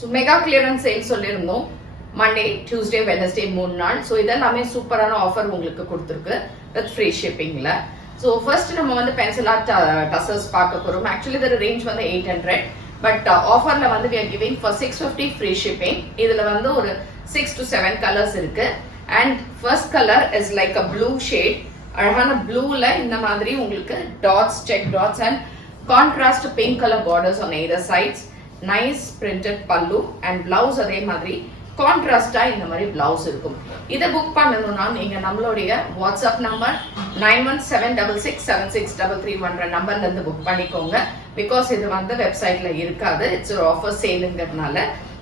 So mega clearance sale சொல்லியிருந்தோம். Monday, Tuesday, Wednesday 3 நாள். So இதெல்லாமே சூப்பரான ஆஃபர் உங்களுக்கு கொடுத்துருக்கு வித் ஃப்ரீ ஷிப்பிங்ல. ஸோ ஃபர்ஸ்ட் நம்ம வந்து பென்சில் ஆர்ட் டசர்ஸ் பார்க்க போகிறோம். ஆக்சுவலி இதோட ரேஞ்ச் வந்து 800, பட் ஆஃபர்ல வந்து we are giving for 650 free shipping. இதுல வந்து ஒரு 6 to 7 கலர்ஸ் இருக்கு. And first colour is like a blue shade. அழகான ப்ளூல இந்த மாதிரி உங்களுக்கு dots, check dots and contrast pink colour borders on either sides. Nice printed pallu and blouse அதே மாதிரி கான்ட்ராஸ்டா இந்த மாதிரி பிளவுஸ் இருக்கும். இதை புக் பண்ணணும்னா நீங்க நம்மளுடைய வாட்ஸ்அப் நம்பர் 9176676331 நம்பர்ல இருந்து புக் பண்ணிக்கோங்க. பிகாஸ் இது வந்து வெப்சைட்ல இருக்காது, இட்ஸ் ஒரு ஆஃபர் சேலுங்கிறதுனால.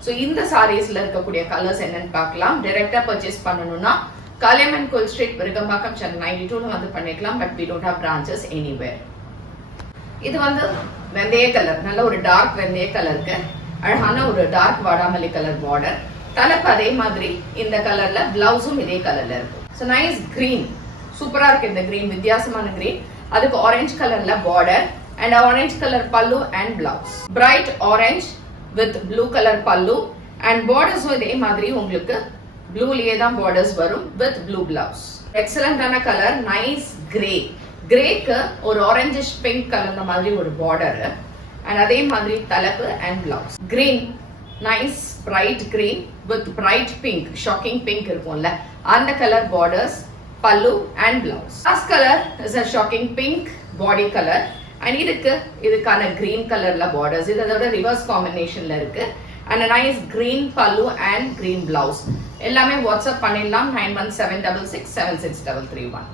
ஸோ இந்த சாரீஸ்ல இருக்கக்கூடிய கலர்ஸ் என்னன்னு பார்க்கலாம். டைரக்டா பர்ச்சேஸ் பண்ணணும்னா காளியம்மன் கோயில் ஸ்ட்ரீட், விருகம்பாக்கம், சென்னை 92ல வந்து பண்ணிக்கலாம். But we don't have branches anywhere. இது வந்து வெந்தய கலர், நல்ல ஒரு டார்க் வெந்தய கலருக்கு அழகான ஒரு டார்க் வாடாமல்லி கலர் பார்டர். தலைப்பு அதே மாதிரி இந்த கலர்ல, பிளவுஸும் இதே கலர்ல இருக்கும். ஸோ நைஸ் கிரீன், சூப்பரா இருக்கு இந்த கிரீன், வித்தியாசமான கிரீன். அதுக்கு ஆரஞ்சு கலர்ல பார்டர் அண்ட் ஆரஞ்சு கலர் பல்லு and blouse. Bright orange with blue colour பல்லு அண்ட் பார்டர்ஸும் இதே மாதிரி உங்களுக்கு ப்ளூலயே தான் பார்டர்ஸ் வரும் வித் ப்ளூ பிளவுஸ். எக்ஸலண்டான கலர், நைஸ் கிரே. கிரேக்கு ஒரு ஆரஞ்சிஷ் பிங்க் கலந்த மாதிரி ஒரு பார்டர் அண்ட் அதே மாதிரி தலைப்பு and blouse. Green, nice bright green with bright pink, shocking pink இருக்கும்ல அந்த colour borders, pallu and blouse. Last colour is a shocking pink body colour and இதுக்கான கிரீன் கலர்ல பார்டர்ஸ். இது அதோட ரிவர்ஸ் காம்பினேஷன்ல இருக்கு. And nice green pallu and green blouse. எல்லாமே WhatsApp பண்ணிடலாம் 9176676331.